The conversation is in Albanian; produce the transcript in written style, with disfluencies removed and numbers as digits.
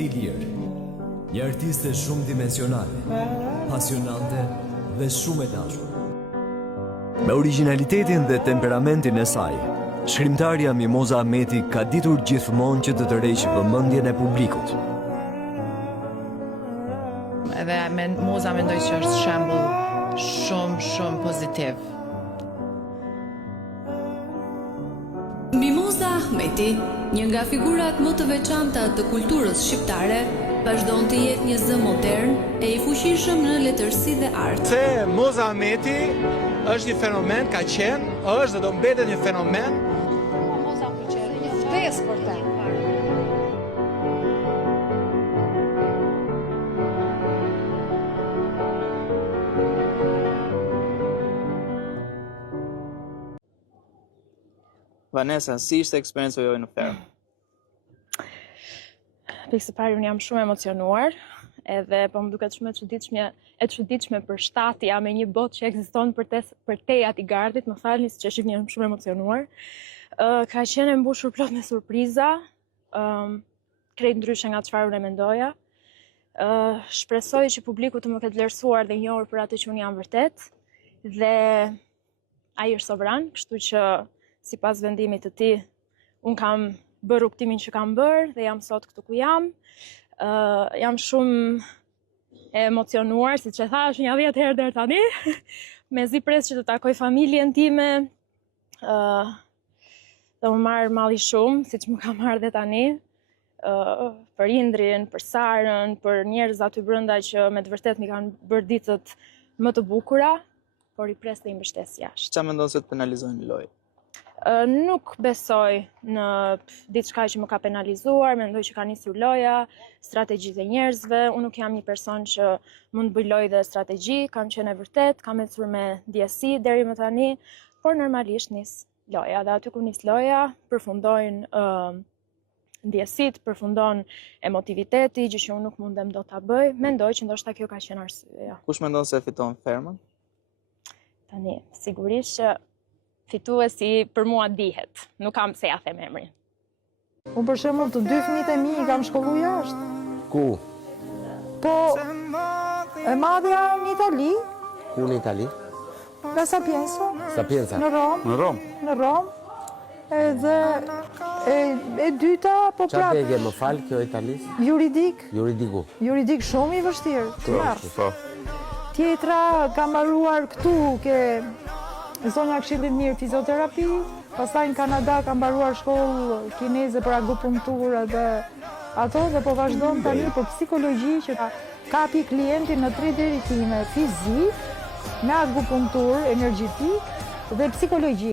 artiste i lirë, një artiste shumë dimensionale, pasionante dhe shumë e dashur. Me originalitetin dhe temperamentin e saj, shkrimtarja Mimoza Ahmeti ka ditur gjithmonë që të tërheqë vëmendjen e publikut. Edhe Moza mendoj që është shembull shumë pozitiv. Mimoza Ahmeti, një nga figurat më të veçanta të kulturës shqiptare, vazhdon të jetë një zë modern e i fuqishëm në letërsi dhe art. Se Moza Ahmeti është një fenomen, ka qenë, është dhe do mbetet një fenomen. Moza më pëlqen, një ftesë për te. Vanessa, si ishte eksperiencë juaj në Ferm? Pikë së pari, unë jam shumë emocionuar, edhe po më duket shumë e çuditshme për shtatja me një botë që ekziston për te ati gardit, më falni si që shihni jam shumë emocionuar. Ka qenë e mbushur plot me surpriza, krejt ndryshe nga çfarë unë mendoja. Shpresoj që publiku të më ketë vlerësuar dhe njohur për atë që unë jam vërtet, dhe ai është sovran, kështu që sipas vendimit të tij, unë kam bërë rrugtimin që kam bërë dhe jam sot këtu ku jam. Jam shumë e emocionuar, siç e thash, një 10 herë deri tani. Mezi pres që të takoj familjen time. Dhe më marrë malli shumë, siç më ka marrë dhe tani. Për Indrin, për Sarën, për njerëz aty brenda që me të vërtet mi kanë bërë ditët më të bukura, por i pres dhe i mbështes jashtë. Çfarë mendon se të penalizojnë lojë? Nuk besoj në diçka që më ka penalizuar, mendoj që ka nisur loja, strategjitë e njerëzve. Unë nuk jam një person që mund të bëj lojë dhe strategji, kam qenë e vërtet, kam ecur me ndjesi deri më tani, por normalisht nis loja. Dhe aty ku nis loja, përfundojnë ndjesit, përfundon emotiviteti, gjë që unë nuk mundem do ta bëj. Mendoj që ndoshta kjo ka qenë arsyeja. Kush mendon se fiton Fermën? Tani, sigurisht që fituesi për mua dihet, nuk kam se ja them emrin. Unë për shembull të dy fëmijët e mi i kam shkollu jashtë. Ku? Po, e madhja në Itali. Ku në Itali? La Sapienza. Sapienza. Në Rom. Në Rom? Në Rom. Edhe e dyta, po prapë. Çfarë degë më fal kjo Italisë? Juridik. Juridiku. Juridik shumë i vështirë. Po. Tjetra kam mbaruar këtu ke zonja Këshillit Mirë fizioterapi, pastaj në Kanada kam mbaruar shkollë kineze për akupunkturë dhe ato, dhe po vazhdon tani për psikologji që kapi klientin në 3 drejtime: fizik, me akupunkturë energjetik dhe psikologji.